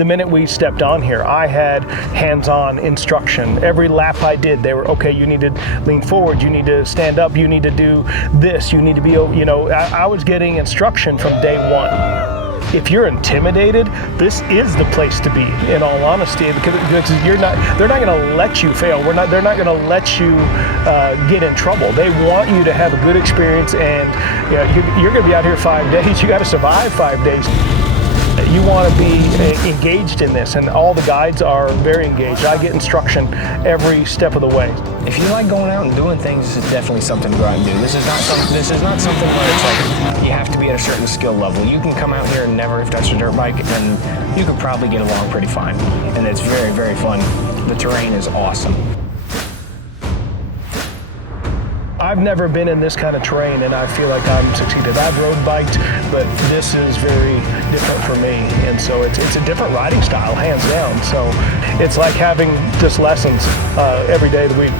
The minute we stepped on here, I had hands-on instruction. Every lap I did, they were, okay, you need to lean forward, you need to stand up, you need to do this, you need to be, you know, I was getting instruction from day one. If you're intimidated, this is the place to be, in all honesty, because they're not going to let you fail. They're not going to let you get in trouble. They want you to have a good experience, and you know, you're going to be out here 5 days. You got to survive 5 days. You want to be engaged in this, and all the guides are very engaged. I get instruction every step of the way. If you like going out and doing things, this is definitely something to go out and do. This is not something where it's like you have to be at a certain skill level. You can come out here and never have touched a dirt bike, and you can probably get along pretty fine. And it's very, very fun. The terrain is awesome. I've never been in this kind of terrain, and I feel like I'm succeeded. I've road biked, but this is very different for me, and so it's a different riding style, hands down. So it's like having just lessons every day of the week.